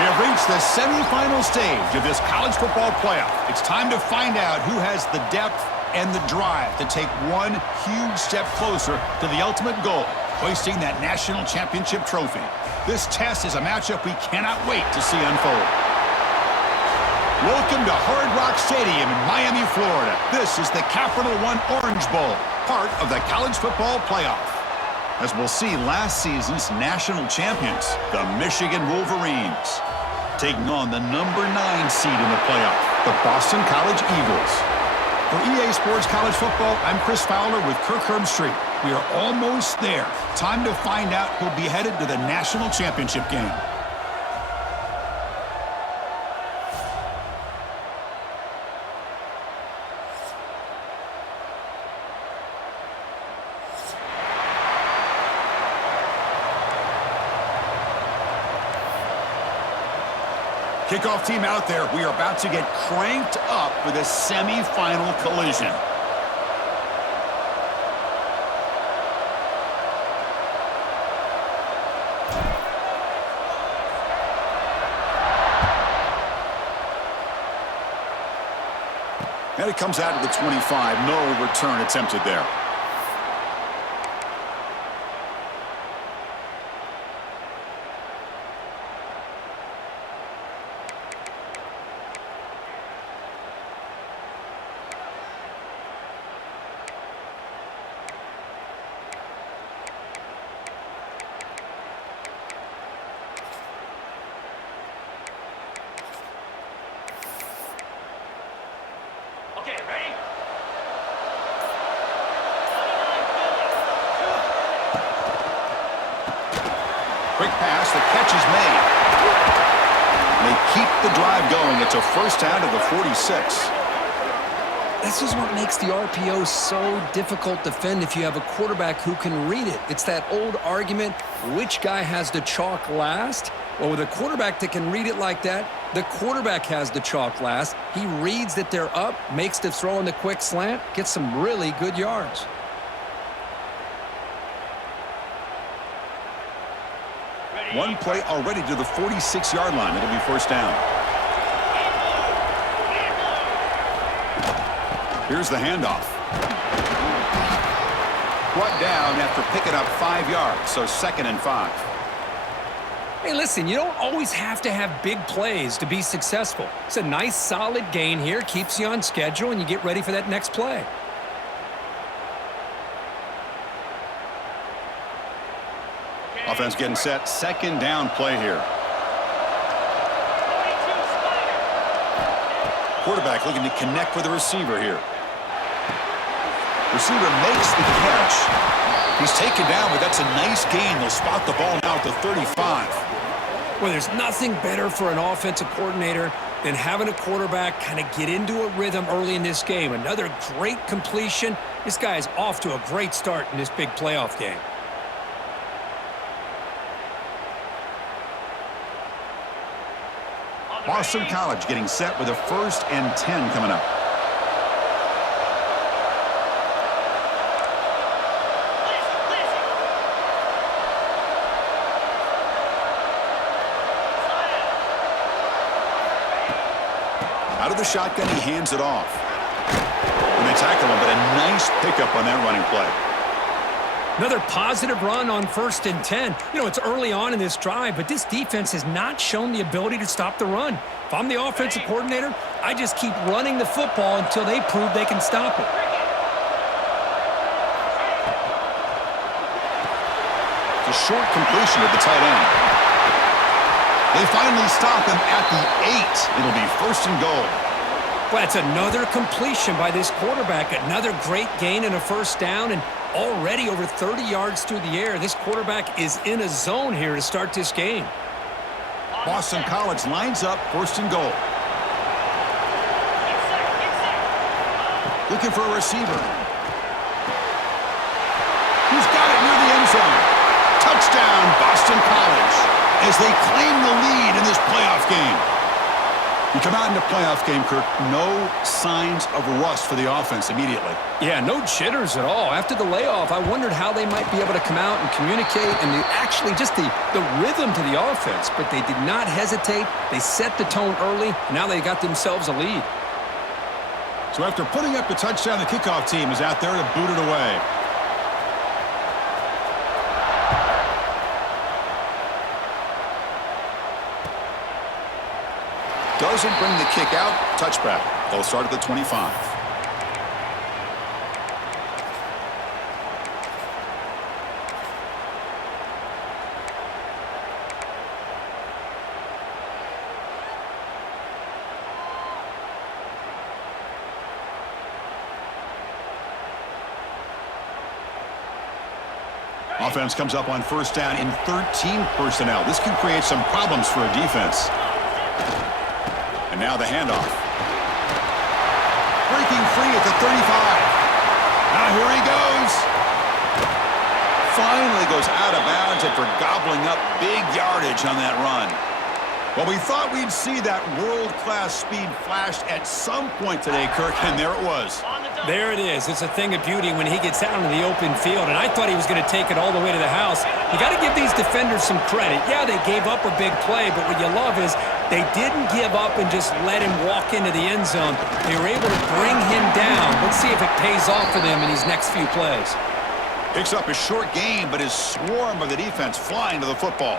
We have reached the semifinal stage of this college football playoff. It's time to find out who has the depth and the drive to take one huge step closer to the ultimate goal, hoisting that national championship trophy. This test is a matchup we cannot wait to see unfold. Welcome to Hard Rock Stadium in Miami, Florida. This is the Capital One Orange Bowl, part of the college football playoff. As we'll see, last season's national champions, the Michigan Wolverines, taking on the number 9 seed in the playoff, the Boston College Eagles. For EA Sports College Football, I'm Chris Fowler with Kirk Herbstreit. We are almost there. Time to find out who'll be headed to the national championship game. Kickoff team out there. We are about to get cranked up for this semifinal collision. And it comes out to the 25. No return attempted there. Quick pass, the catch is made. They keep the drive going. It's a first down to the 46. This is what makes the RPO so difficult to defend if you have a quarterback who can read it. It's that old argument, which guy has the chalk last? Well, with a quarterback that can read it like that, the quarterback has the chalk last. He reads that they're up, makes the throw in the quick slant, gets some really good yards. One play already to the 46-yard line. It'll be first down. Here's the handoff. Brought down after picking up 5 yards, so 2nd and 5. Hey, listen, you don't always have to have big plays to be successful. It's a nice, solid gain here, keeps you on schedule, and you get ready for that next play. Offense getting set. 2nd down play here. Quarterback looking to connect with the receiver here. Receiver makes the catch. He's taken down, but that's a nice gain. They'll spot the ball now at the 35. Well, there's nothing better for an offensive coordinator than having a quarterback kind of get into a rhythm early in this game. Another great completion. This guy is off to a great start in this big playoff game. Boston College getting set with a 1st and 10 coming up. Out of the shotgun, he hands it off. And they tackle him, but a nice pickup on that running play. Another positive run on 1st and 10. You know, it's early on in this drive, but this defense has not shown the ability to stop the run. If I'm the offensive coordinator, I just keep running the football until they prove they can stop it. It's a short completion of the tight end. They finally stop him at the 8. It'll be 1st and goal. Well, it's another completion by this quarterback. Another great gain and a 1st down, and already over 30 yards through the air. This quarterback is in a zone here to start this game. Boston College lines up 1st and goal. Looking for a receiver. Who's got it near the end zone? Touchdown, Boston College, as they claim the lead in this playoff game. You come out in the playoff game, Kirk, no signs of rust for the offense immediately. Yeah, no jitters at all. After the layoff, I wondered how they might be able to come out and communicate and actually just the rhythm to the offense. But they did not hesitate. They set the tone early, and now they got themselves a lead. So after putting up the touchdown, the kickoff team is out there to boot it away. Doesn't bring the kick out. Touchback. They'll start at the 25. Offense comes up on first down in 13 personnel. This can create some problems for a defense. And now the handoff. Breaking free at the 35. Now here he goes. Finally goes out of bounds after gobbling up big yardage on that run. Well, we thought we'd see that world-class speed flashed at some point today, Kirk, and there it was. There it is. It's a thing of beauty when he gets out into the open field, and I thought he was going to take it all the way to the house. You got to give these defenders some credit. Yeah, they gave up a big play, but what you love is they didn't give up and just let him walk into the end zone. They were able to bring him down. Let's see if it pays off for them in these next few plays. Picks up a short gain, but his swarm of the defense flying to the football.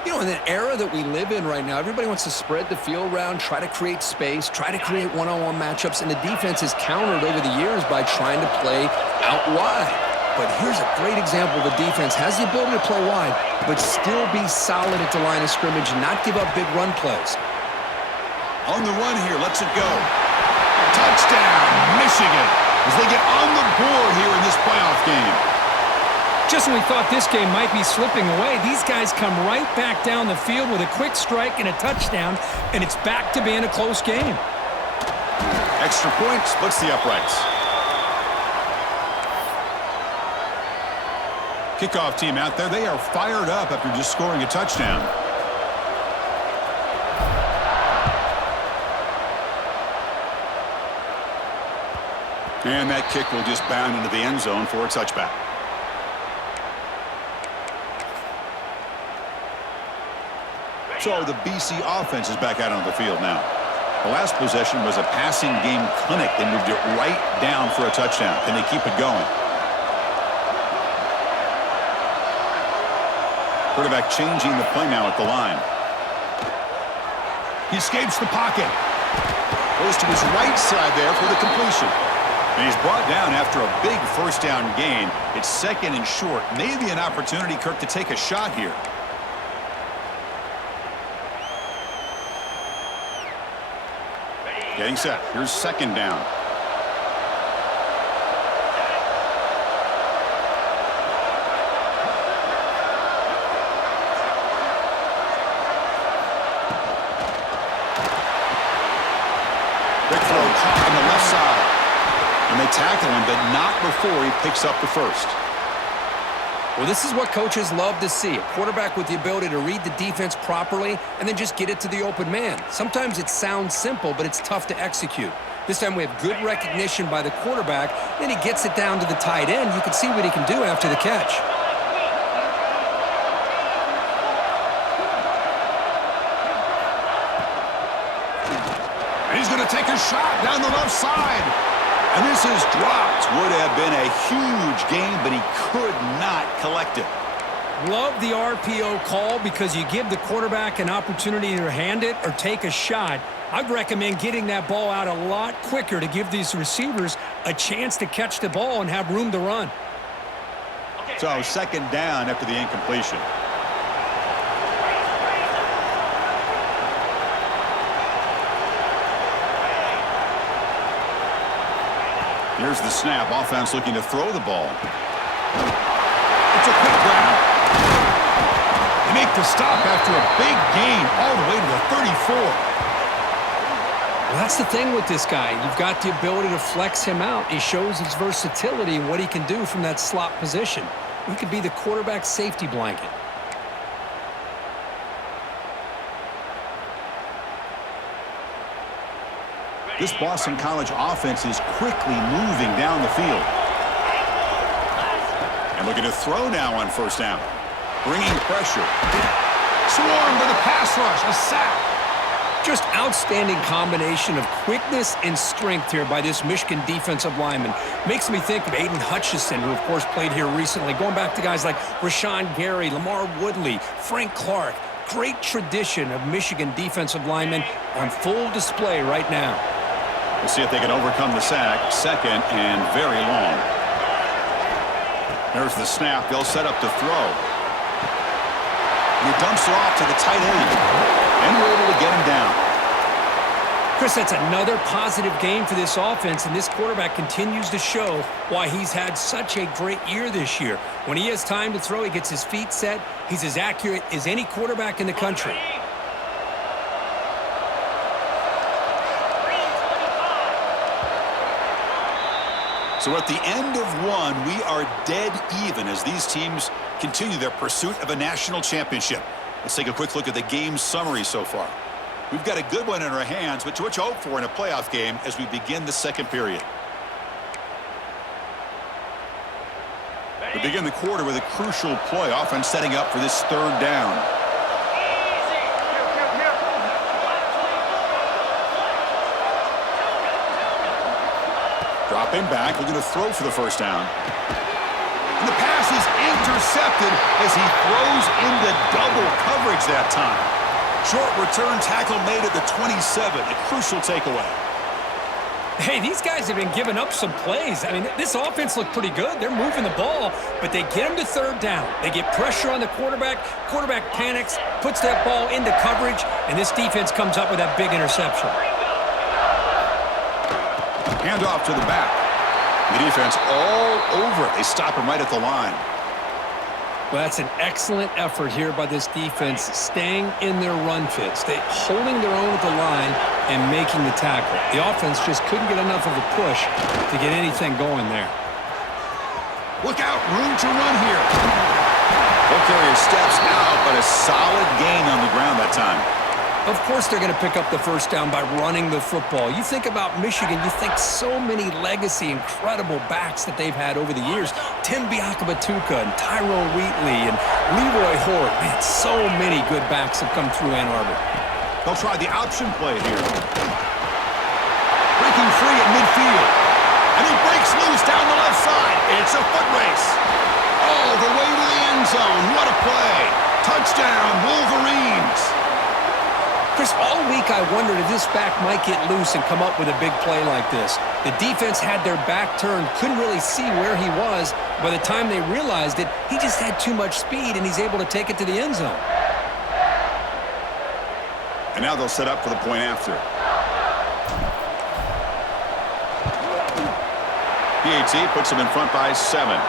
You know, in the era that we live in right now, everybody wants to spread the field around, try to create space, try to create one-on-one matchups, and the defense is countered over the years by trying to play out wide. But here's a great example. The defense has the ability to play wide, but still be solid at the line of scrimmage and not give up big run plays. On the run here, lets it go. Touchdown, Michigan, as they get on the board here in this playoff game. Just when we thought this game might be slipping away, these guys come right back down the field with a quick strike and a touchdown, and it's back to being a close game. Extra point splits the uprights. Kickoff team out there, they are fired up after just scoring a touchdown. And that kick will just bound into the end zone for a touchback. So the BC offense is back out on the field now. The last possession was a passing game clinic. They moved it right down for a touchdown. Can they keep it going? Quarterback changing the play now at the line. He escapes the pocket. Goes to his right side there for the completion. And he's brought down after a big first down gain. It's second and short. Maybe an opportunity, Kirk, to take a shot here. Getting set. Here's second down. Quick throw caught on the left side. And they tackle him, but not before he picks up the first. Well, this is what coaches love to see. A quarterback with the ability to read the defense properly and then just get it to the open man. Sometimes it sounds simple, but it's tough to execute. This time we have good recognition by the quarterback. Then he gets it down to the tight end. You can see what he can do after the catch. And he's going to take a shot down the left side. And this is dropped. Would have been a huge gain, but he could not collect it. Love the RPO call because you give the quarterback an opportunity to hand it or take a shot. I'd recommend getting that ball out a lot quicker to give these receivers a chance to catch the ball and have room to run. So second down after the incompletion. Here's the snap. Offense looking to throw the ball. It's a quick grab. They make the stop after a big gain all the way to the 34. Well, that's the thing with this guy. You've got the ability to flex him out. He shows his versatility and what he can do from that slot position. He could be the quarterback safety blanket. This Boston College offense is quickly moving down the field. And looking to throw now on first down. Bringing pressure. Swarmed by the pass rush. A sack. Just outstanding combination of quickness and strength here by this Michigan defensive lineman. Makes me think of Aiden Hutchinson, who, of course, played here recently. Going back to guys like Rashawn Gary, Lamar Woodley, Frank Clark. Great tradition of Michigan defensive linemen on full display right now. We'll see if they can overcome the sack. Second and very long. There's the snap. They'll set up to throw. He dumps it off to the tight end. And we're able to get him down. Chris, that's another positive game for this offense, and this quarterback continues to show why he's had such a great year this year. When he has time to throw, he gets his feet set. He's as accurate as any quarterback in the country. So at the end of one, we are dead even as these teams continue their pursuit of a national championship. Let's take a quick look at the game summary so far. We've got a good one in our hands, but what you hope for in a playoff game as we begin the second period. We begin the quarter with a crucial play, offense setting up for this third down. Dropping back, looking to throw for the first down. And the pass is intercepted as he throws into double coverage that time. Short return tackle made at the 27, a crucial takeaway. Hey, these guys have been giving up some plays. I mean, this offense looked pretty good. They're moving the ball, but they get him to third down. They get pressure on the quarterback. Quarterback panics, puts that ball into coverage, and this defense comes up with that big interception. Handoff to the back. The defense all over it. They stop him right at the line. Well, that's an excellent effort here by this defense, staying in their run fits. They holding their own at the line and making the tackle. The offense just couldn't get enough of a push to get anything going there. Look out, room to run here. Ball carrier steps out, but a solid gain on the ground that time. Of course they're going to pick up the first down by running the football. You think about Michigan, you think so many legacy, incredible backs that they've had over the years. Tim Biakabatuka and Tyrone Wheatley and Leroy Hort. Man, so many good backs have come through Ann Arbor. They'll try the option play here. Breaking free at midfield. And he breaks loose down the left side. It's a foot race. All the way to the end zone. What a play. Touchdown, Wolverines. Chris, all week I wondered if this back might get loose and come up with a big play like this. The defense had their back turned, couldn't really see where he was. By the time they realized it, he just had too much speed, and he's able to take it to the end zone. And now they'll set up for the point after. PAT puts them in front by 7.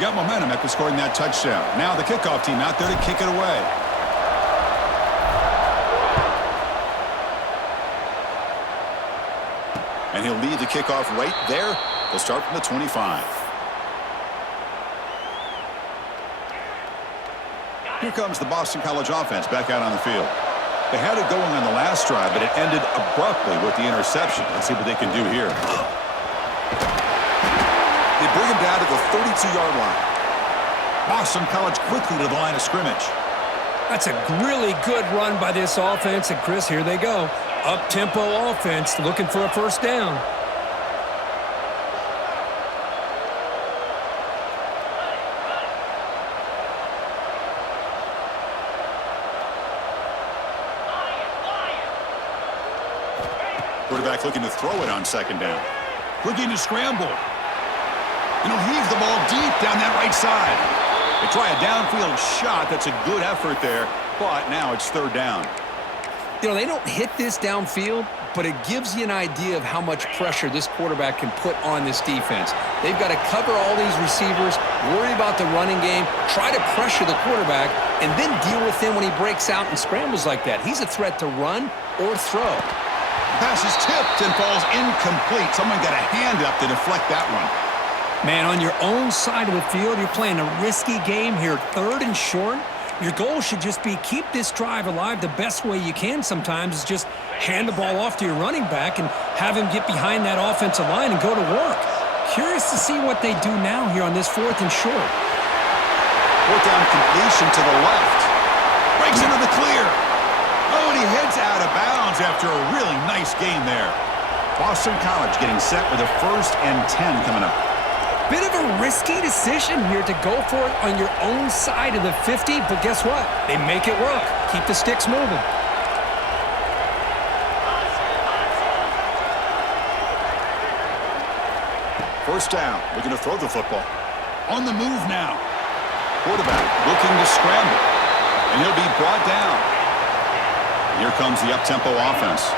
Got momentum after scoring that touchdown. Now the kickoff team out there to kick it away. And he'll leave the kickoff right there. They'll start from the 25. Here comes the Boston College offense back out on the field. They had it going on the last drive, but it ended abruptly with the interception. Let's see what they can do here. They bring him down to the 32-yard line. Boston College quickly to the line of scrimmage. That's a really good run by this offense. And, Chris, here they go. Up-tempo offense looking for a first down. Quarterback looking to throw it on second down. Looking to scramble. Heave the ball deep down that right side. They try a downfield shot. That's a good effort there, but now it's third down. They don't hit this downfield, but it gives you an idea of how much pressure this quarterback can put on this defense. They've got to cover all these receivers, worry about the running game, try to pressure the quarterback, and then deal with him when he breaks out and scrambles like that. He's a threat to run or throw. The pass is tipped and falls incomplete. Someone got a hand up to deflect that one. Man, on your own side of the field, you're playing a risky game here, third and short. Your goal should just be keep this drive alive the best way you can sometimes is just hand the ball off to your running back and have him get behind that offensive line and go to work. Curious to see what they do now here on this 4th and short. 4th down completion to the left. Breaks into the clear. Oh, and he heads out of bounds after a really nice gain there. Boston College getting set with a 1st and 10 coming up. Bit of a risky decision here to go for it on your own side of the 50, but guess what? They make it work. Keep the sticks moving. First down, looking to throw the football. On the move now. Quarterback looking to scramble. And he'll be brought down. Here comes the up-tempo offense.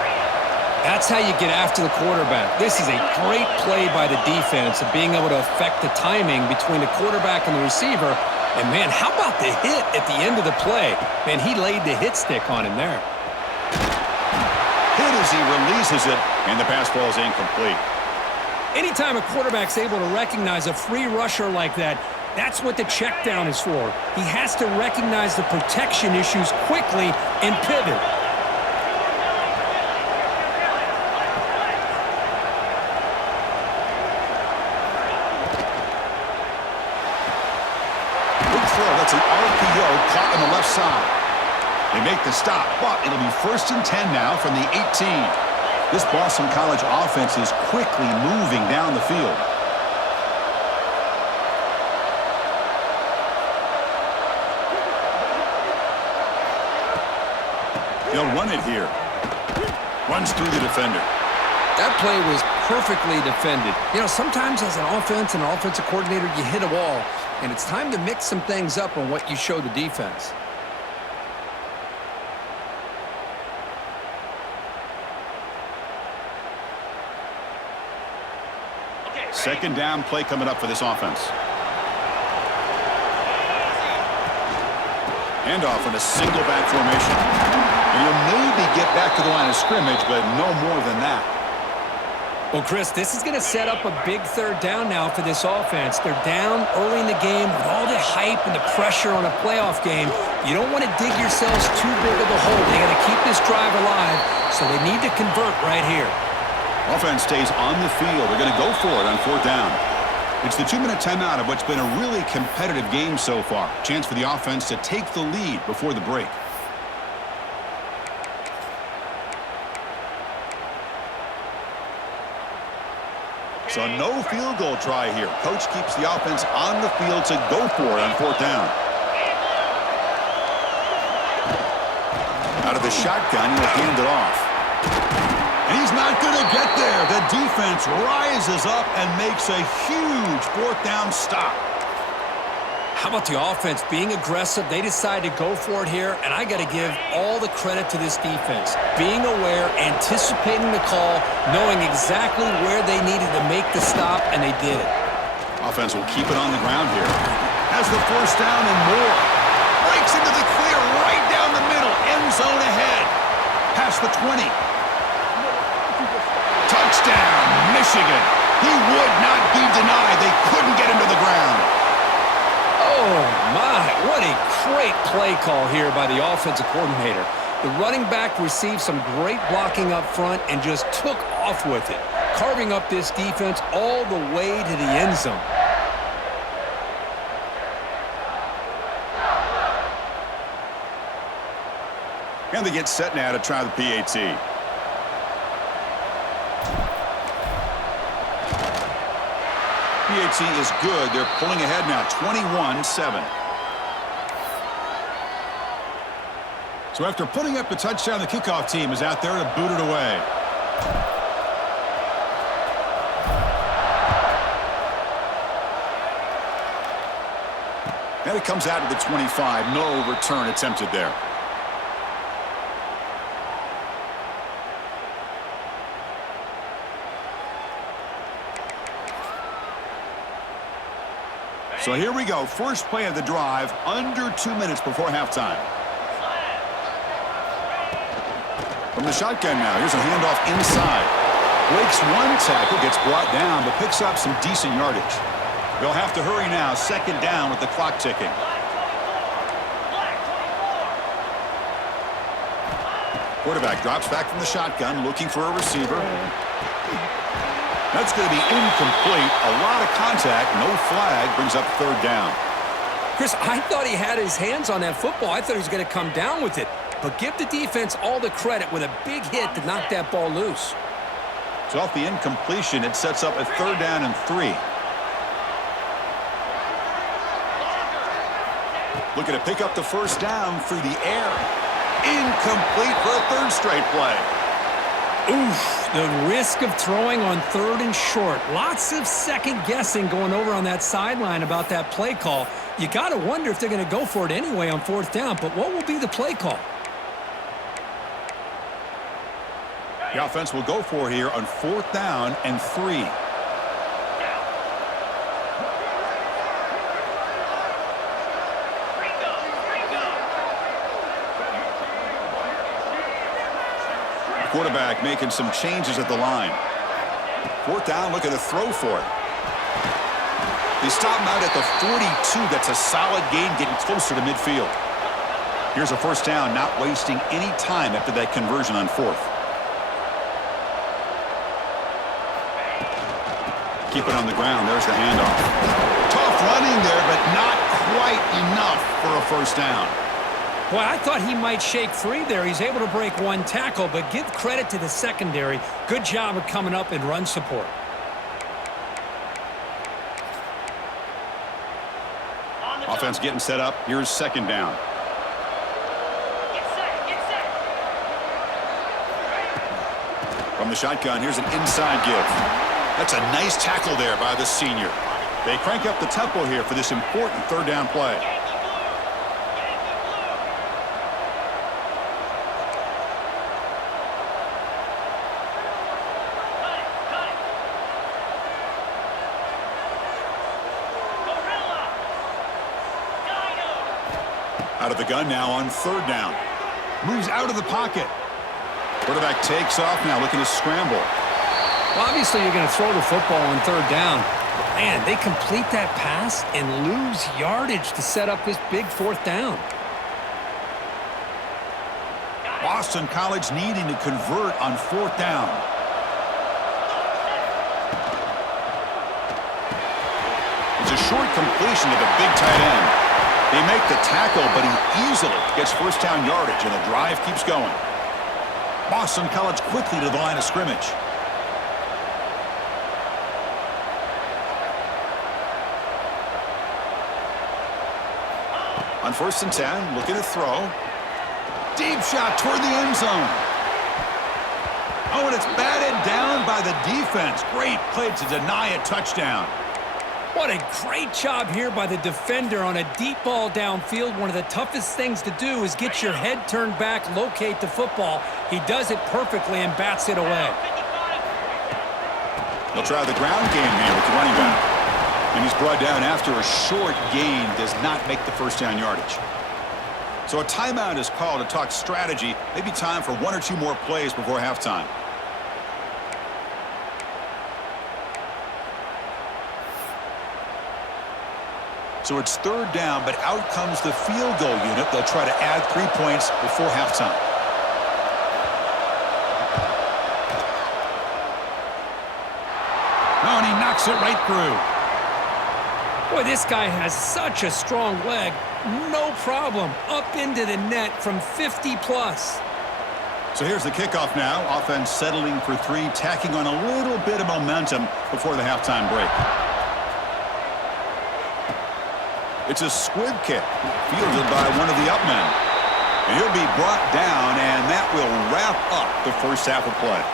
That's how you get after the quarterback. This is a great play by the defense of being able to affect the timing between the quarterback and the receiver. And, man, how about the hit at the end of the play? Man, he laid the hit stick on him there. Hit as he releases it, and the pass ball is incomplete. Anytime a quarterback's able to recognize a free rusher like that, that's what the check down is for. He has to recognize the protection issues quickly and pivot. That's an RPO caught on the left side. They make the stop, but it'll be 1st and 10 now from the 18. This Boston College offense is quickly moving down the field. They'll run it here. Runs through the defender. That play was perfectly defended. You know, sometimes as an offense and an offensive coordinator, you hit a wall, and it's time to mix some things up on what you show the defense. Second down play coming up for this offense. Handoff in a single back formation. And you'll maybe get back to the line of scrimmage, but no more than that. Well, Chris, this is going to set up a big 3rd down now for this offense. They're down early in the game with all the hype and the pressure on a playoff game. You don't want to dig yourselves too big of a hole. They got to keep this drive alive, so they need to convert right here. Offense stays on the field. They're going to go for it on 4th down. It's the 2-minute timeout of what's been a really competitive game so far. Chance for the offense to take the lead before the break. So no field goal try here. Coach keeps the offense on the field to go for it on 4th down. Out of the shotgun, he'll hand it off. And he's not going to get there. The defense rises up and makes a huge 4th down stop. How about the offense being aggressive? They decide to go for it here, and I got to give all the credit to this defense. Being aware, anticipating the call, knowing exactly where they needed to make the stop, and they did it. Offense will keep it on the ground here. Has the 1st down and more. Breaks into the clear right down the middle. End zone ahead. Past the 20. Touchdown, Michigan. He would not be denied. They couldn't get him to the ground. Oh, my. What a great play call here by the offensive coordinator. The running back received some great blocking up front and just took off with it, carving up this defense all the way to the end zone. And they get set now to try the PAT. PAT is good. They're pulling ahead now, 21-7. So after putting up a touchdown, the kickoff team is out there to boot it away. And it comes out to the 25. No return attempted there. So here we go. First play of the drive, under 2 minutes before halftime. From the shotgun now, here's a handoff inside. Breaks one tackle, gets brought down, but picks up some decent yardage. They'll have to hurry now. Second down with the clock ticking. Quarterback drops back from the shotgun, looking for a receiver. That's going to be incomplete. A lot of contact. No flag. Brings up third down. Chris, I thought he had his hands on that football. I thought he was going to come down with it. But give the defense all the credit with a big hit to knock that ball loose. So off the incompletion, it sets up a third down and 3. Looking to pick up the first down through the air. Incomplete for a third straight play. Oof, the risk of throwing on third and short. Lots of second guessing going over on that sideline about that play call. You got to wonder if they're going to go for it anyway on fourth down, but what will be the play call? The offense will go for here on fourth down and 3. Quarterback making some changes at the line. Fourth down, looking to throw for it. They stop him out at the 42. That's a solid gain, getting closer to midfield. Here's a first down, not wasting any time after that conversion on fourth. Keep it on the ground. There's the handoff. Tough running there, but not quite enough for a first down. Boy, I thought he might shake free there. He's able to break one tackle, but give credit to the secondary. Good job of coming up and run support. Offense getting set up. Here's second down. From the shotgun, here's an inside give. That's a nice tackle there by the senior. They crank up the tempo here for this important third down play. Out of the gun now on third down. Moves out of the pocket. Quarterback takes off now, looking to scramble. Well, obviously, you're going to throw the football on third down. Man, they complete that pass and lose yardage to set up this big fourth down. Boston College needing to convert on fourth down. It's a short completion to the big tight end. They make the tackle, but he easily gets first down yardage, and the drive keeps going. Boston College quickly to the line of scrimmage. On first and 10, looking to throw. Deep shot toward the end zone. Oh, and it's batted down by the defense. Great play to deny a touchdown. What a great job here by the defender on a deep ball downfield. One of the toughest things to do is get your head turned back, locate the football. He does it perfectly and bats it away. They'll try the ground game here with the running back. And he's brought down after a short gain, does not make the first down yardage. So a timeout is called to talk strategy. Maybe time for 1 or 2 more plays before halftime. So it's third down, but out comes the field goal unit. They'll try to add 3 points before halftime. Oh, and he knocks it right through. Boy, this guy has such a strong leg. No problem. Up into the net from 50 plus. So here's the kickoff now. Offense settling for 3, tacking on a little bit of momentum before the halftime break. It's a squib kick, fielded by one of the up men. And he'll be brought down, and that will wrap up the first half of play.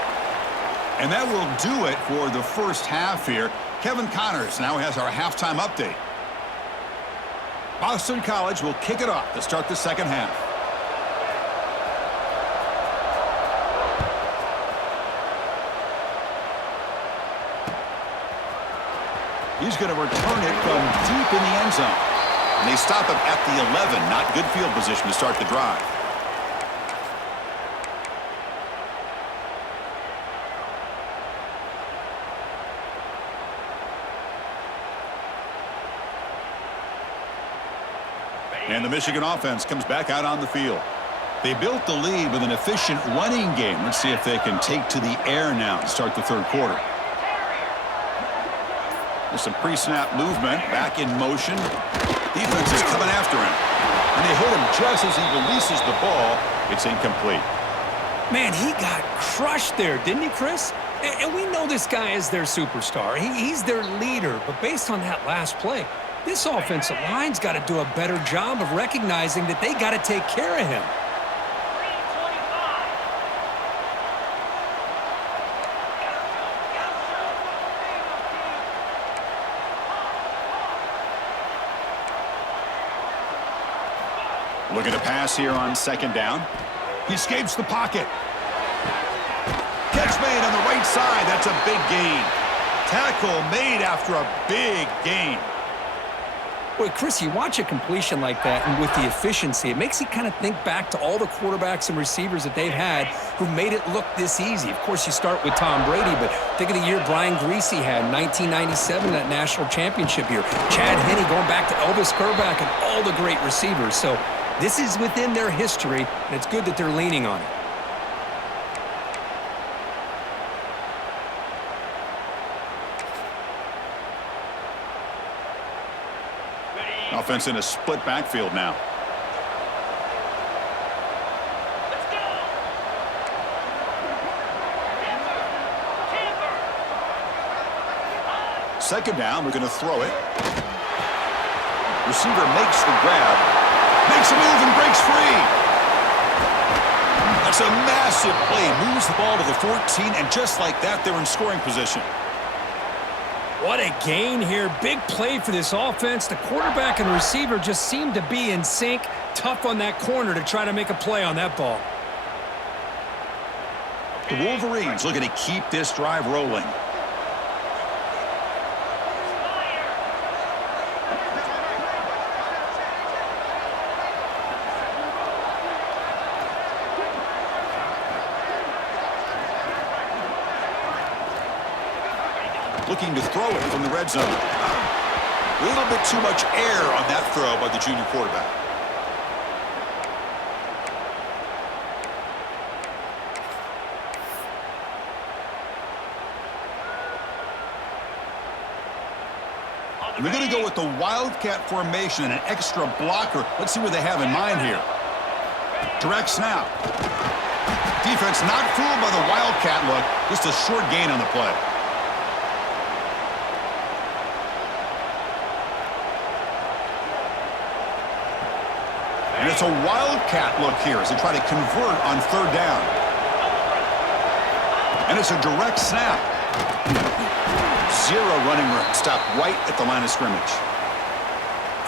And that will do it for the first half here. Kevin Connors now has our halftime update. Boston College will kick it off to start the second half. He's going to return it from deep in the end zone. And they stop him at the 11. Not good field position to start the drive. And the Michigan offense comes back out on the field. They built the lead with an efficient running game. Let's see if they can take to the air now to start the third quarter. There's some pre-snap movement, back in motion. Defense is coming after him. And they hit him just as he releases the ball. It's incomplete. Man, he got crushed there, didn't he, Chris? And we know this guy is their superstar. He's their leader. But based on that last play, this offensive line's got to do a better job of recognizing that they got to take care of him. Looking to pass here on second down. He escapes the pocket. Catch made on the right side. That's a big gain. Tackle made after a big gain. Boy, Chris, you watch a completion like that, and with the efficiency, it makes you kind of think back to all the quarterbacks and receivers that they've had who made it look this easy. Of course, you start with Tom Brady, but think of the year Brian Greasy had in 1997, that national championship year. Chad Henne going back to Elvis Grbac and all the great receivers. So this is within their history, and it's good that they're leaning on it. Offense in a split backfield now. Second down, we're going to throw it. Receiver makes the grab. Makes a move and breaks free. That's a massive play. Moves the ball to the 14, and just like that, they're in scoring position. What a gain here. Big play for this offense. The quarterback and receiver just seem to be in sync. Tough on that corner to try to make a play on that ball. The Wolverines looking to keep this drive rolling. Looking to throw it from the red zone. A little bit too much air on that throw by the junior quarterback. And they're going to go with the Wildcat formation and an extra blocker. Let's see what they have in mind here. Direct snap. Defense not fooled by the Wildcat look. Just a short gain on the play. And it's a Wildcat look here as they try to convert on third down. And it's a direct snap. Zero running room. Stopped right at the line of scrimmage.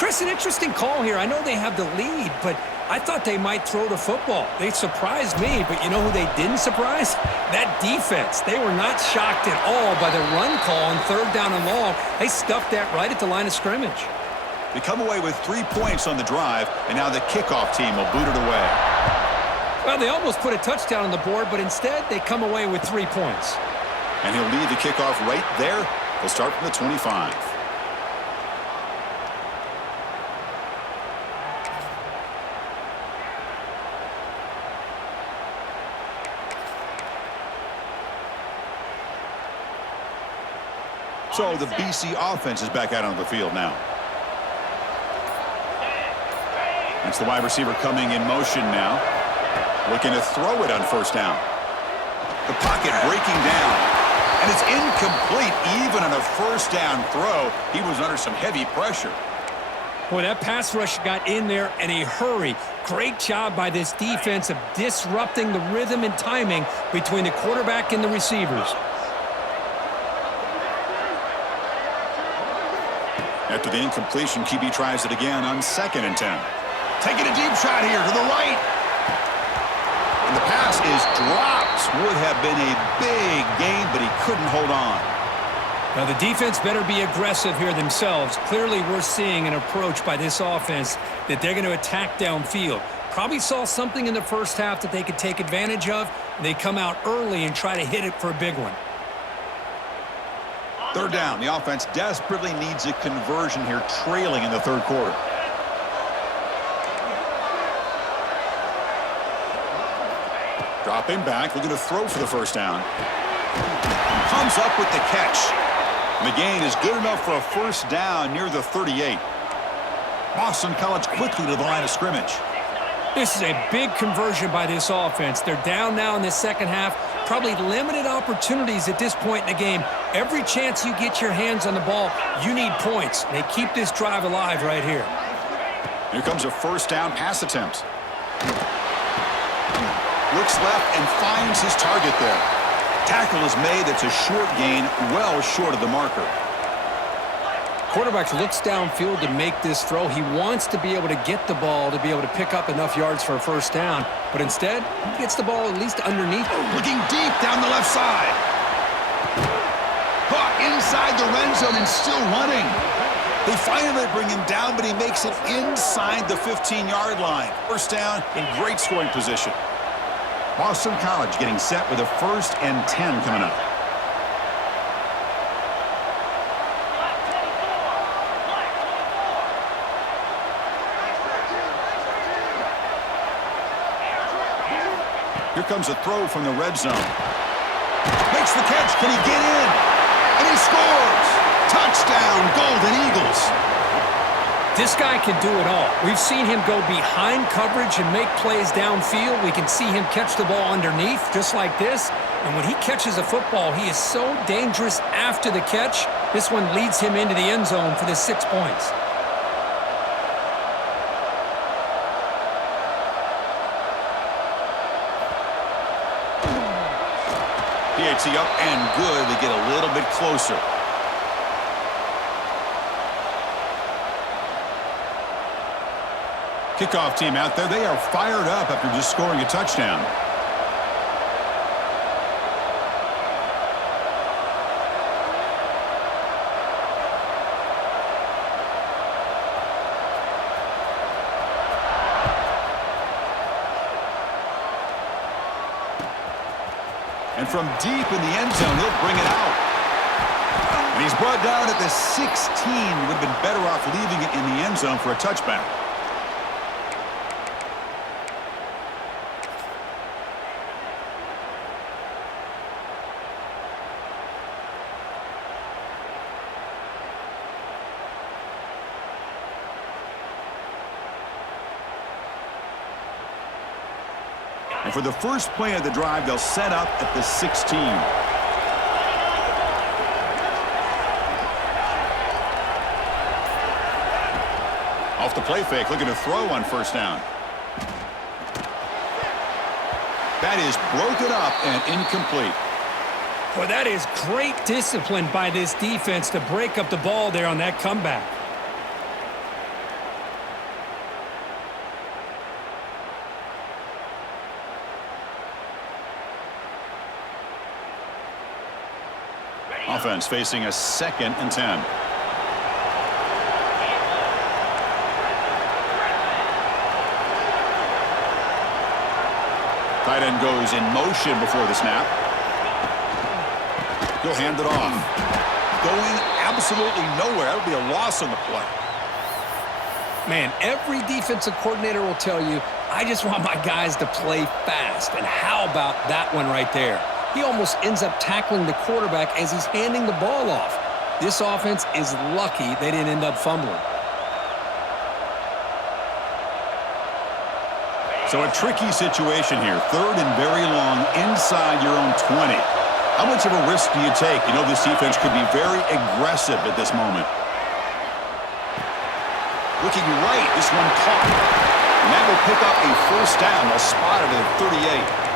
Chris, an interesting call here. I know they have the lead, but I thought they might throw the football. They surprised me, but you know who they didn't surprise? That defense. They were not shocked at all by the run call on third down and long. They stuffed that right at the line of scrimmage. They come away with 3 points on the drive, and now the kickoff team will boot it away. Well, they almost put a touchdown on the board, but instead they come away with 3 points. And he'll lead the kickoff right there. They'll start from the 25. So the BC offense is back out on the field now. It's the wide receiver coming in motion now. Looking to throw it on first down. The pocket breaking down. And it's incomplete even on a first down throw. He was under some heavy pressure. Boy, that pass rush got in there in a hurry. Great job by this defense of disrupting the rhythm and timing between the quarterback and the receivers. After the incompletion, QB tries it again on 2nd and 10. Taking a deep shot here to the right. And the pass is dropped. Would have been a big gain, but he couldn't hold on. Now, the defense better be aggressive here themselves. Clearly, we're seeing an approach by this offense that they're going to attack downfield. Probably saw something in the first half that they could take advantage of. They come out early and try to hit it for a big one. Third down. The offense desperately needs a conversion here, trailing in the third quarter. Dropping back, looking to throw for the first down. Comes up with the catch. And the gain is good enough for a first down near the 38. Boston College quickly to the line of scrimmage. This is a big conversion by this offense. They're down now in the second half. Probably limited opportunities at this point in the game. Every chance you get your hands on the ball, you need points. They keep this drive alive right here. Here comes a first down pass attempt. Looks left and finds his target there. Tackle is made. It's a short gain, well short of the marker. Quarterback looks downfield to make this throw. He wants to be able to get the ball to be able to pick up enough yards for a first down. But instead, he gets the ball at least underneath. Looking deep down the left side. Caught inside the red zone and still running. They finally bring him down, but he makes it inside the 15-yard line. First down in great scoring position. Boston College getting set with a 1st and 10 coming up. Here comes a throw from the red zone. Makes the catch. Can he get in? And he scores! Touchdown, Golden Eagles. This guy can do it all. We've seen him go behind coverage and make plays downfield. We can see him catch the ball underneath, just like this. And when he catches a football, he is so dangerous after the catch. This one leads him into the end zone for the 6 points. PAT up and good. They get a little bit closer. Kickoff team out there. They are fired up after just scoring a touchdown. And from deep in the end zone, he'll bring it out. And he's brought down at the 16. Would have been better off leaving it in the end zone for a touchback. And for the first play of the drive, they'll set up at the 16. Off the play fake, looking to throw on first down. That is broken up and incomplete. Well, that is great discipline by this defense to break up the ball there on that comeback. Offense facing a 2nd and 10. Tight end goes in motion before the snap. He'll hand it off. Going absolutely nowhere. That would be a loss on the play. Man, every defensive coordinator will tell you, I just want my guys to play fast. And how about that one right there? He almost ends up tackling the quarterback as he's handing the ball off. This offense is lucky they didn't end up fumbling. So a tricky situation here. 3rd and very long inside your own 20. How much of a risk do you take? You know this defense could be very aggressive at this moment. Looking right, this one caught. And that will pick up a first down. They'll spot it at 38.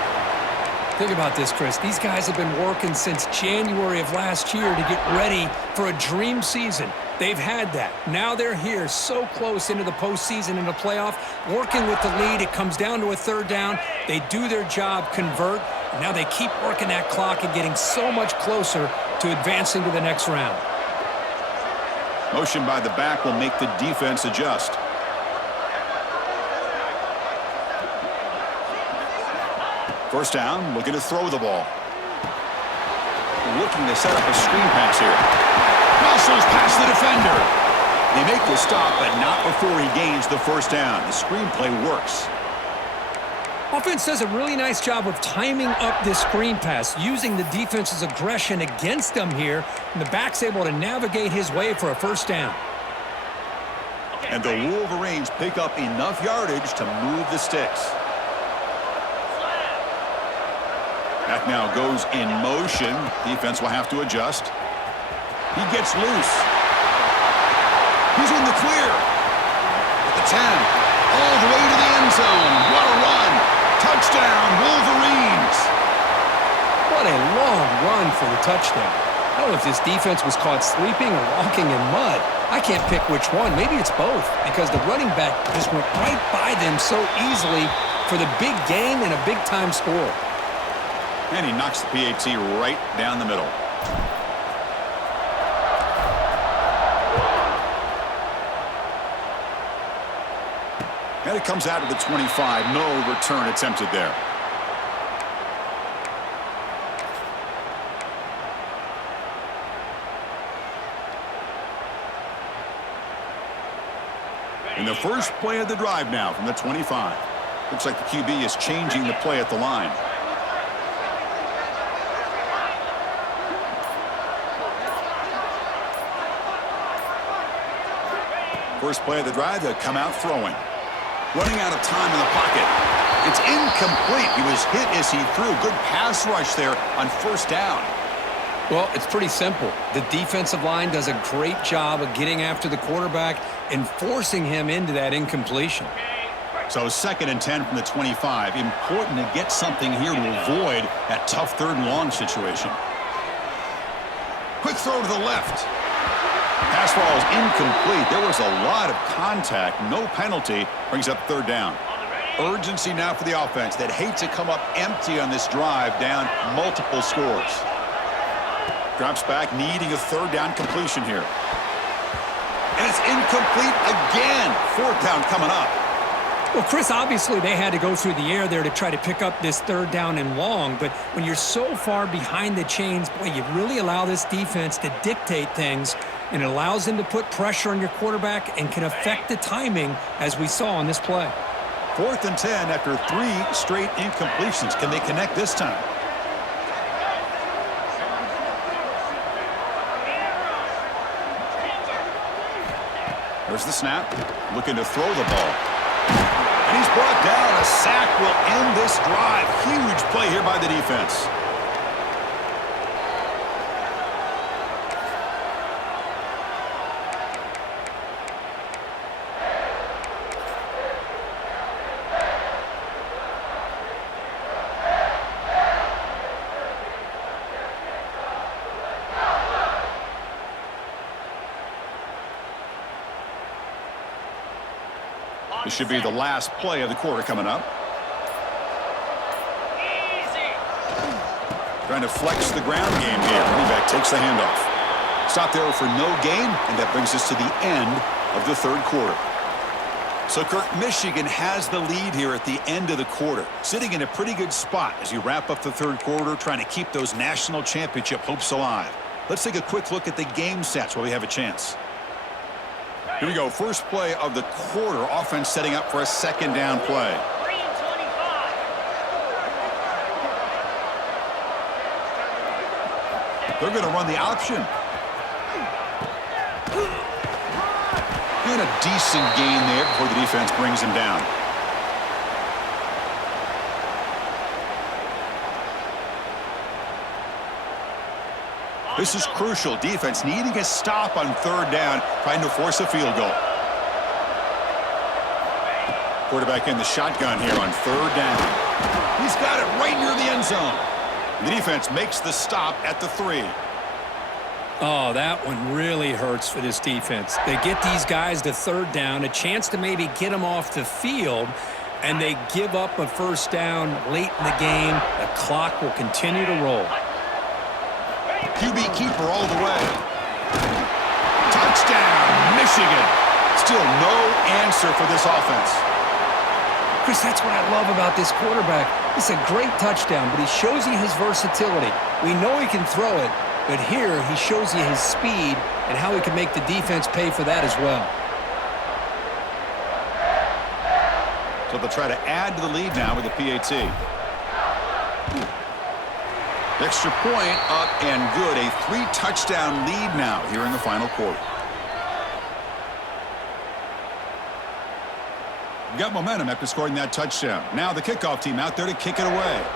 Think about this, Chris. These guys have been working since January of last year to get ready for a dream season. They've had that. Now they're here so close into the postseason and the playoff, working with the lead. It comes down to a 3rd down. They do their job, convert. And now they keep working that clock and getting so much closer to advancing to the next round. Motion by the back will make the defense adjust. First down, looking to throw the ball. Looking to set up a screen pass here. Muscles past the defender. They make the stop, but not before he gains the first down. The screenplay works. Offense does a really nice job of timing up this screen pass, using the defense's aggression against them here, and the back's able to navigate his way for a first down. And the Wolverines pick up enough yardage to move the sticks. That now goes in motion. Defense will have to adjust. He gets loose. He's in the clear. At the 10. All the way to the end zone. What a run. Touchdown, Wolverines. What a long run for the touchdown. I don't know if this defense was caught sleeping or walking in mud. I can't pick which one. Maybe it's both, because the running back just went right by them so easily for the big gain and a big-time score. And he knocks the PAT right down the middle. And it comes out of the 25. No return attempted there. And the first play of the drive now from the 25. Looks like the QB is changing the play at the line. First play of the drive, they'll come out throwing. Running out of time in the pocket. It's incomplete. He was hit as he threw. Good pass rush there on first down. Well, it's pretty simple. The defensive line does a great job of getting after the quarterback and forcing him into that incompletion. So 2nd and 10 from the 25. Important to get something here to avoid that tough 3rd and long situation. Quick throw to the left. Pass ball is incomplete. There was a lot of contact. No penalty. Brings up 3rd down. Urgency now for the offense. They'd hate to come up empty on this drive, down multiple scores. Drops back, needing a 3rd down completion here. And it's incomplete again. 4th down coming up. Well, Chris, obviously they had to go through the air there to try to pick up this 3rd down and long, but when you're so far behind the chains, boy, you really allow this defense to dictate things, and it allows them to put pressure on your quarterback and can affect the timing, as we saw on this play. 4th and 10 after 3 straight incompletions. Can they connect this time? There's the snap. Looking to throw the ball. And he's brought down. A sack will end this drive. Huge play here by the defense. This should be the last play of the quarter coming up. Trying to flex the ground game here. Running back takes the handoff. Stop there for no gain, and that brings us to the end of the 3rd quarter. So, Kirk, Michigan has the lead here at the end of the quarter, sitting in a pretty good spot as you wrap up the 3rd quarter, trying to keep those national championship hopes alive. Let's take a quick look at the game stats while we have a chance. Here we go. First play of the quarter. Offense setting up for a 2nd down play. They're going to run the option. And a decent gain there before the defense brings him down. This is crucial. Defense needing a stop on 3rd down, trying to force a field goal. Quarterback in the shotgun here on 3rd down. He's got it right near the end zone. The defense makes the stop at the 3. Oh, that one really hurts for this defense. They get these guys to 3rd down, a chance to maybe get them off the field, and they give up a 1st down late in the game. The clock will continue to roll. QB keeper all the way. Touchdown, Michigan. Still no answer for this offense. Chris, that's what I love about this quarterback. It's a great touchdown, but he shows you his versatility. We know he can throw it, but here he shows you his speed and how he can make the defense pay for that as well. So So they'll try to add to the lead now with the PAT. Extra point up and good. A 3-touchdown lead now here in the final quarter. Got momentum after scoring that touchdown. Now the kickoff team out there to kick it away.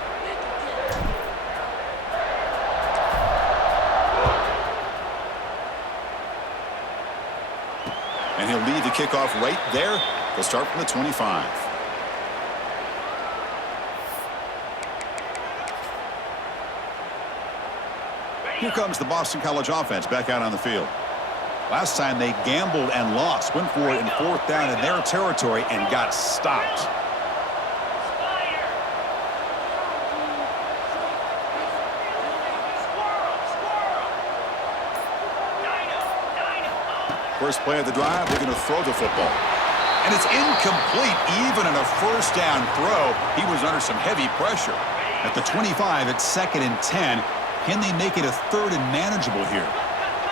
And he'll lead the kickoff right there. They'll start from the 25. Here comes the Boston College offense back out on the field. Last time they gambled and lost, went for it in 4th down in their territory and got stopped. First play of the drive, they're going to throw the football. And it's incomplete. Even in a 1st down throw, he was under some heavy pressure. At the 25, it's 2nd and 10. Can they make it a 3rd and manageable here?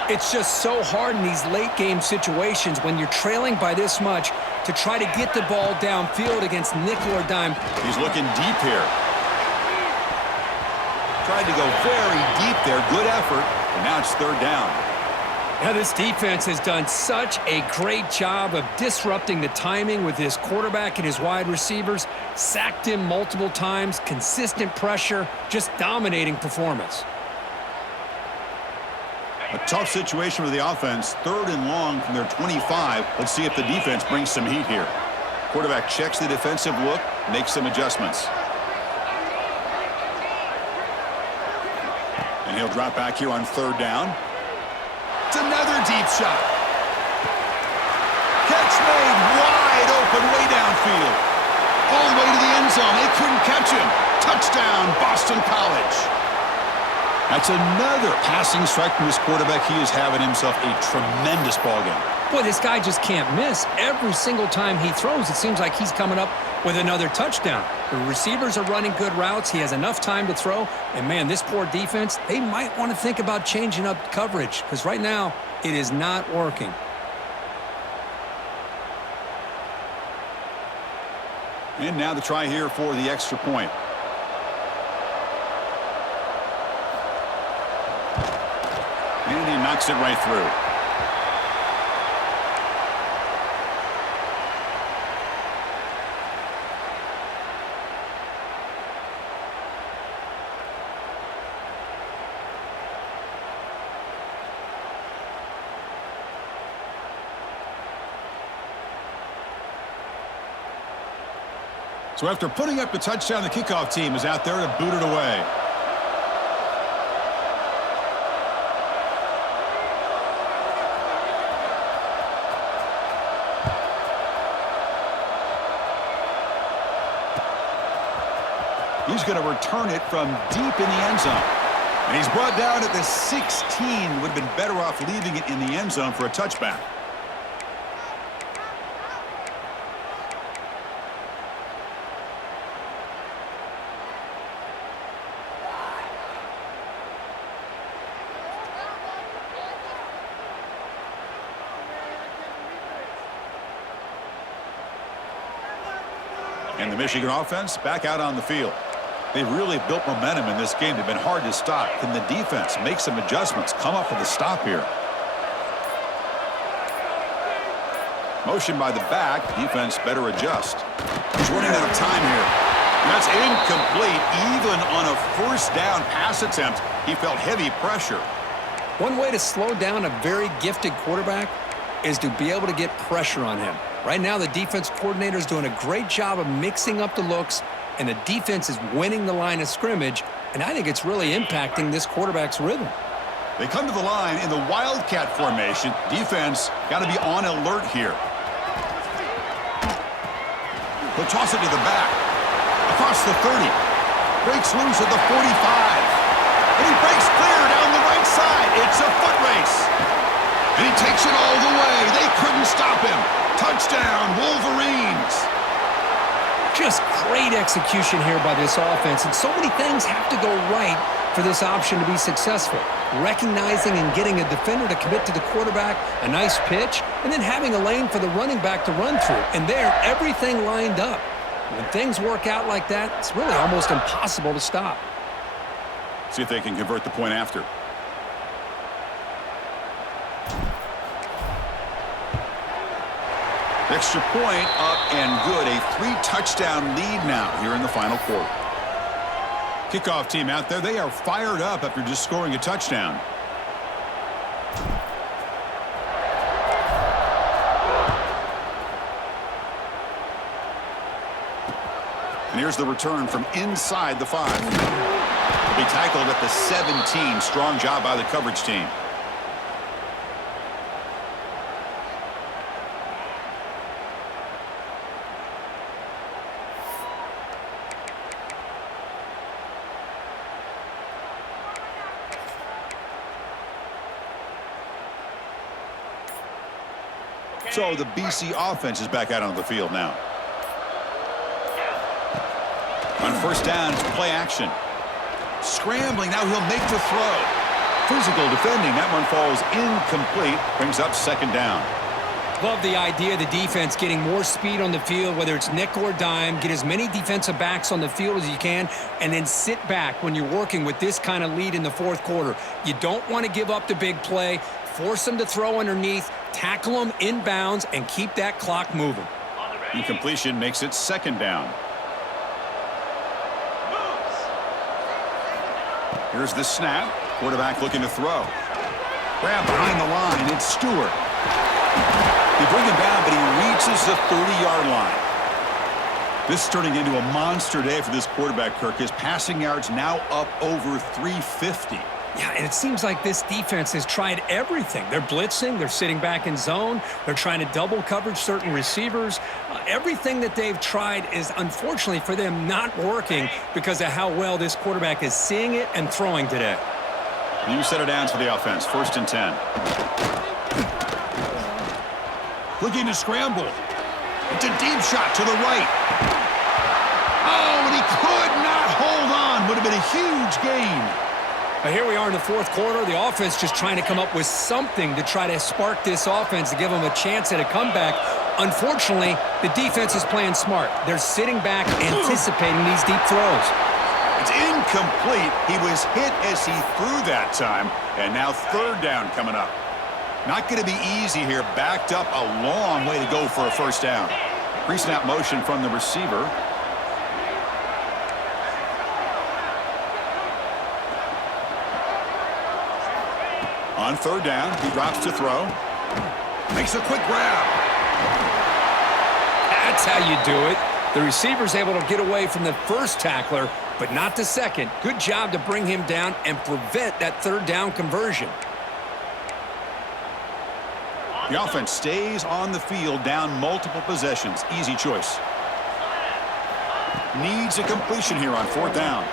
It's just so hard in these late-game situations when you're trailing by this much to try to get the ball downfield against nickel or dime. He's looking deep here. Tried to go very deep there. Good effort. And now it's 3rd down. Now this defense has done such a great job of disrupting the timing with his quarterback and his wide receivers. Sacked him multiple times. Consistent pressure. Just dominating performance. A tough situation for the offense. 3rd and long from their 25. Let's see if the defense brings some heat here. Quarterback checks the defensive look, makes some adjustments. And he'll drop back here on 3rd down. It's another deep shot. Catch made wide open way downfield. All the way to the end zone. They couldn't catch him. Touchdown, Boston College. That's another passing strike from his quarterback. He is having himself a tremendous ballgame. Boy, this guy just can't miss. Every single time he throws, it seems like he's coming up with another touchdown. The receivers are running good routes. He has enough time to throw. And, man, this poor defense, they might want to think about changing up coverage because right now it is not working. And now the try here for the extra point. And he knocks it right through. So after putting up the touchdown, the kickoff team is out there to boot it away. He's going to return it from deep in the end zone. And he's brought down at the 16. Would have been better off leaving it in the end zone for a touchback. And the Michigan offense back out on the field. They've really built momentum in this game. They've been hard to stop. Can the defense make some adjustments, come up with a stop here? Motion by the back. Defense better adjust. He's running out of time here. That's incomplete. Even on a 1st down pass attempt, he felt heavy pressure. One way to slow down a very gifted quarterback is to be able to get pressure on him. Right now, the defense coordinator is doing a great job of mixing up the looks, and the defense is winning the line of scrimmage, and I think it's really impacting this quarterback's rhythm. They come to the line in the Wildcat formation. Defense got to be on alert here. He'll toss it to the back. Across the 30. Breaks loose at the 45. And he breaks clear down the right side. It's a foot race. And he takes it all the way. They couldn't stop him. Touchdown, Wolverines. Just great execution here by this offense, and so many things have to go right for this option to be successful. Recognizing and getting a defender to commit to the quarterback, a nice pitch, and then having a lane for the running back to run through. And there, everything lined up. When things work out like that, it's really almost impossible to stop. See if they can convert the point after. Extra point up and good. A 3-touchdown lead now here in the final quarter. Kickoff team out there. They are fired up after just scoring a touchdown. And here's the return from inside the 5. He'll be tackled at the 17. Strong job by the coverage team. So the BC offense is back out on the field now. On first down, it's play action. Scrambling, now he'll make the throw. Physical defending, that one falls incomplete. Brings up second down. Love the idea of the defense getting more speed on the field, whether it's nickel or dime. Get as many defensive backs on the field as you can, and then sit back when you're working with this kind of lead in the fourth quarter. You don't want to give up the big play. Force them to throw underneath, tackle them inbounds, and keep that clock moving. Incompletion makes it second down. Here's the snap. Quarterback looking to throw. Grab behind the line. It's Stewart. They bring him down, but he reaches the 30-yard line. This is turning into a monster day for this quarterback, Kirk. His passing yards now up over 350. Yeah, and it seems like this defense has tried everything. They're blitzing. They're sitting back in zone. They're trying to double coverage certain receivers. Everything that they've tried is, unfortunately for them, not working because of how well this quarterback is seeing it and throwing today. New set of downs for the offense. 1st and 10. Looking to scramble. It's a deep shot to the right. Oh, and he could not hold on. Would have been a huge gain. But here we are in the fourth quarter. The offense just trying to come up with something to try to spark this offense to give them a chance at a comeback. Unfortunately, the defense is playing smart. They're sitting back, anticipating these deep throws. It's incomplete. He was hit as he threw that time. And now third down coming up. Not going to be easy here. Backed up a long way to go for a first down. Pre-snap motion from the receiver. On third down, he drops to throw. Makes a quick grab. That's how you do it. The receiver's able to get away from the first tackler, but not the second. Good job to bring him down and prevent that third down conversion. The offense stays on the field, down multiple possessions. Easy choice. Needs a completion here on fourth down.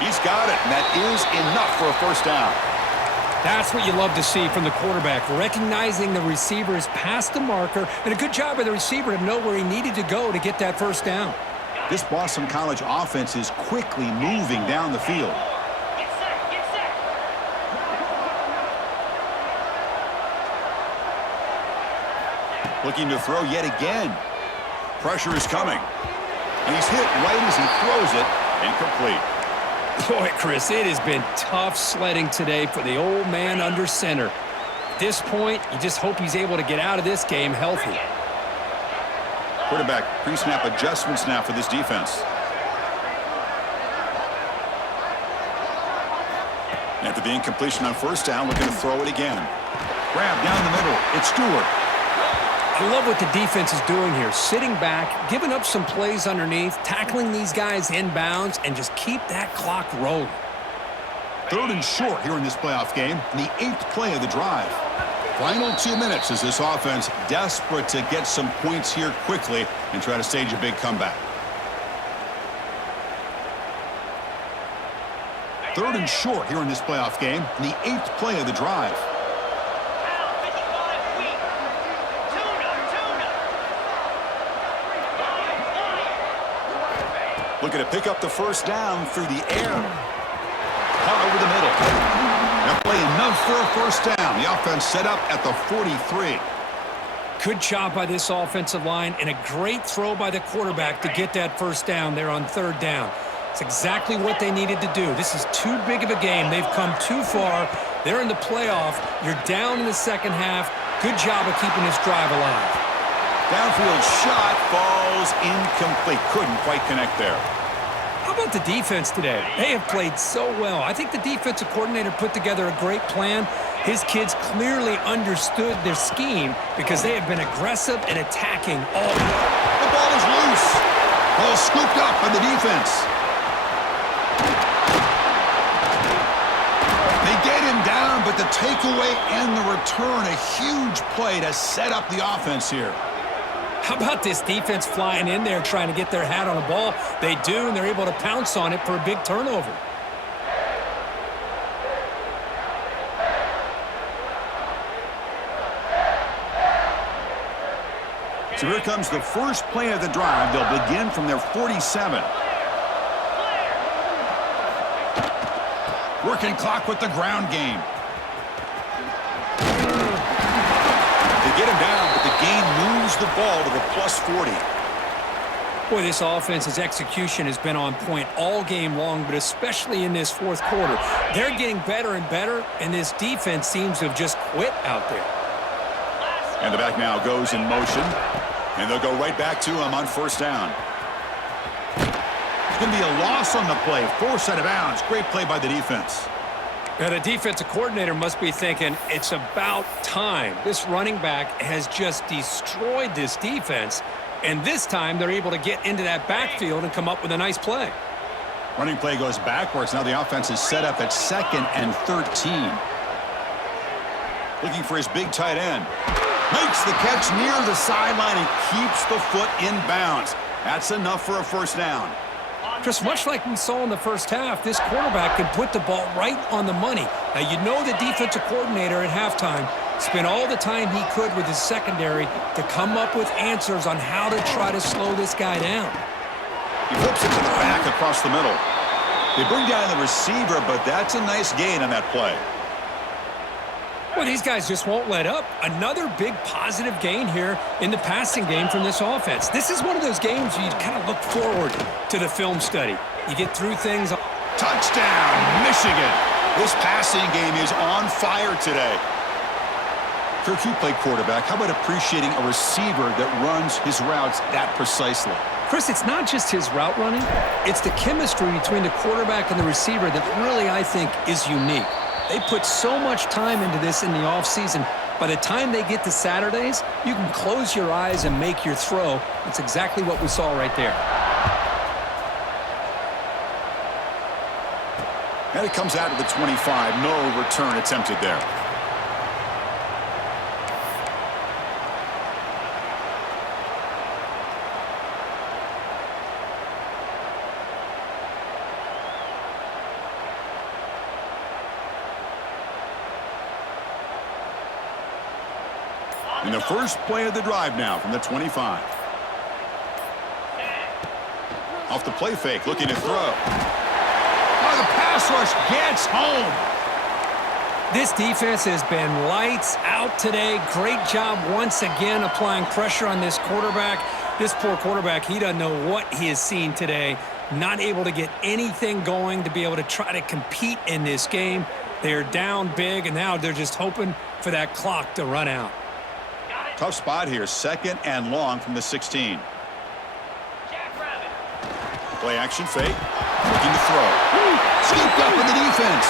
He's got it, and that is enough for a first down. That's what you love to see from the quarterback, recognizing the receiver is past the marker, and a good job by the receiver to know where he needed to go to get that first down. This Boston College offense is quickly moving down the field. Looking to throw yet again. Pressure is coming. And he's hit right as he throws it. Incomplete. Boy, Chris, it has been tough sledding today for the old man under center. At this point, you just hope he's able to get out of this game healthy. Quarterback pre-snap adjustments now for this defense. After the incompletion on first down, looking to throw it again. Grab down the middle. It's Stewart. I love what the defense is doing here. Sitting back, giving up some plays underneath, tackling these guys inbounds, and just keep that clock rolling. Third and short here in this playoff game, the 8th play of the drive. Final 2 minutes as this offense desperate to get some points here quickly and try to stage a big comeback. Third and short here in this playoff game, the 8th play of the drive. Looking to pick up the first down through the air. Caught over the middle. That play enough for a first down. The offense set up at the 43. Good job by this offensive line and a great throw by the quarterback to get that first down there on third down. It's exactly what they needed to do. This is too big of a game. They've come too far. They're in the playoff. You're down in the second half. Good job of keeping this drive alive. Downfield shot falls incomplete. Couldn't quite connect there. How about the defense today? They have played so well. I think the defensive coordinator put together a great plan. His kids clearly understood their scheme because they have been aggressive and attacking all year. The ball is loose. Ball scooped up by the defense. They get him down, but the takeaway and the return, a huge play to set up the offense here. How about this defense flying in there trying to get their hat on the ball? They do, and they're able to pounce on it for a big turnover. So here comes the first play of the drive. They'll begin from their 47. Working clock with the ground game. They get him down, but the gain moves the ball to the plus 40. Boy, this offense's execution has been on point all game long, but especially in this fourth quarter. They're getting better and better, and this defense seems to have just quit out there. And the back now goes in motion, and they'll go right back to him on first down. It's going to be a loss on the play. Forced out of bounds. Great play by the defense. Now, the defensive coordinator must be thinking, it's about time. This running back has just destroyed this defense, and this time they're able to get into that backfield and come up with a nice play. Running play goes backwards. Now the offense is set up at 2nd and 13. Looking for his big tight end. Makes the catch near the sideline and keeps the foot in bounds. That's enough for a first down. Just much like we saw in the first half, this quarterback can put the ball right on the money. Now, you know the defensive coordinator at halftime spent all the time he could with his secondary to come up with answers on how to try to slow this guy down. He flips it to the back across the middle. They bring down the receiver, but that's a nice gain on that play. Well, these guys just won't let up. Another big positive gain here in the passing game from this offense. This is one of those games where you kind of look forward to the film study. You get through things. Touchdown, Michigan. This passing game is on fire today. Kirk, you play quarterback. How about appreciating a receiver that runs his routes that precisely? Chris, it's not just his route running. It's the chemistry between the quarterback and the receiver that really, I think, is unique. They put so much time into this in the offseason. By the time they get to Saturdays, you can close your eyes and make your throw. That's exactly what we saw right there. And it comes out of the 25. No return attempted there. And the first play of the drive now from the 25. Off the play fake, looking to throw. Oh, the pass rush gets home. This defense has been lights out today. Great job once again applying pressure on this quarterback. This poor quarterback, he doesn't know what he has seen today. Not able to get anything going to be able to try to compete in this game. They're down big, and now they're just hoping for that clock to run out. Tough spot here, 2nd and long from the 16. Play action fake, looking to throw. Scooped up in the defense.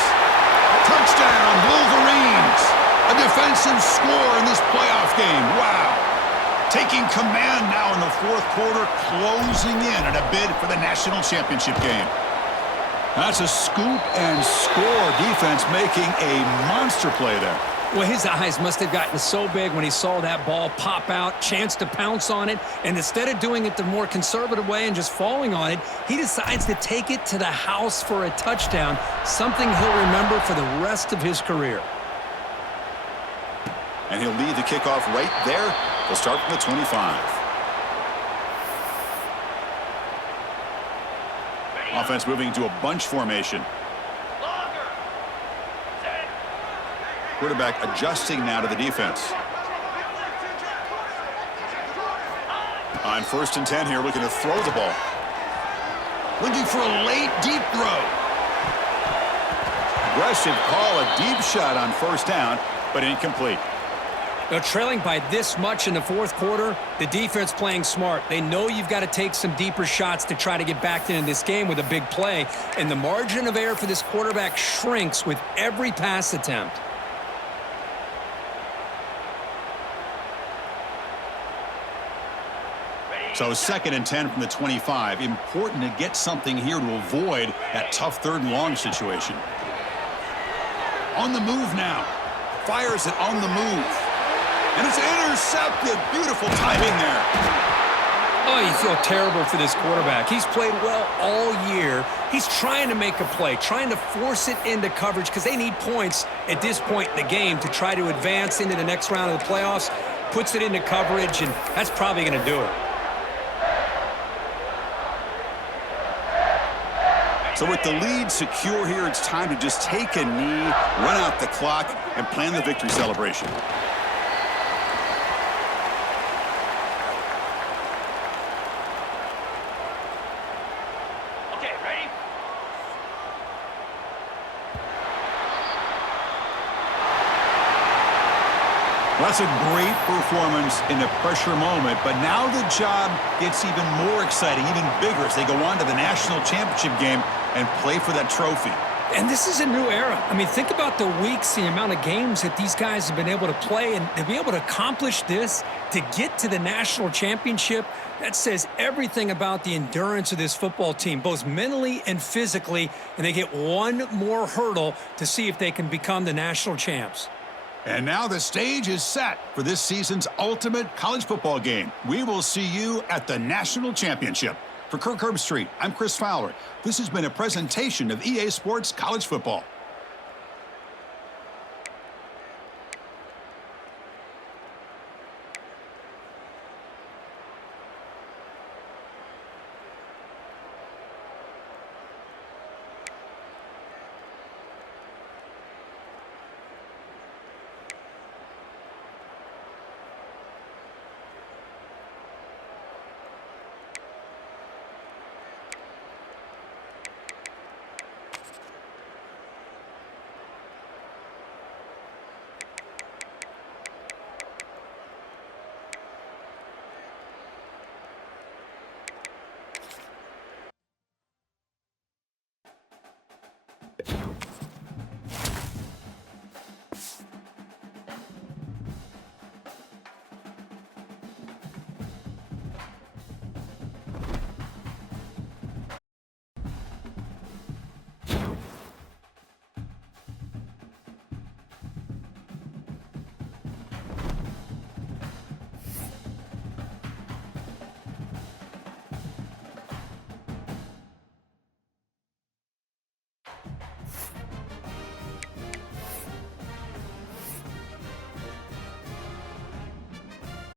Touchdown, Wolverines. A defensive score in this playoff game. Wow. Taking command now in the fourth quarter, closing in on a bid for the national championship game. That's a scoop and score defense making a monster play there. Well, his eyes must have gotten so big when he saw that ball pop out, chance to pounce on it, and instead of doing it the more conservative way and just falling on it, he decides to take it to the house for a touchdown, something he'll remember for the rest of his career. And he'll lead the kickoff right there. They'll start from the 25. Offense moving to a bunch formation. Quarterback adjusting now to the defense. On 1st and 10 here, looking to throw the ball. Looking for a late, deep throw. Aggressive call, a deep shot on 1st down, but incomplete. Now, trailing by this much in the 4th quarter, the defense playing smart. They know you've got to take some deeper shots to try to get back into this game with a big play, and the margin of error for this quarterback shrinks with every pass attempt. So 2nd and 10 from the 25. Important to get something here to avoid that tough 3rd and long situation. On the move now. Fires it on the move. And it's intercepted. Beautiful timing there. Oh, you feel terrible for this quarterback. He's played well all year. He's trying to make a play, trying to force it into coverage because they need points at this point in the game to try to advance into the next round of the playoffs. Puts it into coverage, and that's probably going to do it. So with the lead secure here, it's time to just take a knee, run out the clock, and plan the victory celebration. Okay, ready? Well, that's a great performance in a pressure moment, but now the job gets even more exciting, even bigger as they go on to the national championship game and play for that trophy. And this is a new era. I mean, think about the weeks, the amount of games that these guys have been able to play, and to be able to accomplish this, to get to the national championship, that says everything about the endurance of this football team, both mentally and physically, and they get one more hurdle to see if they can become the national champs. And now the stage is set for this season's ultimate college football game. We will see you at the national championship. For Kirk Herbstreit, I'm Chris Fowler. This has been a presentation of EA Sports College Football.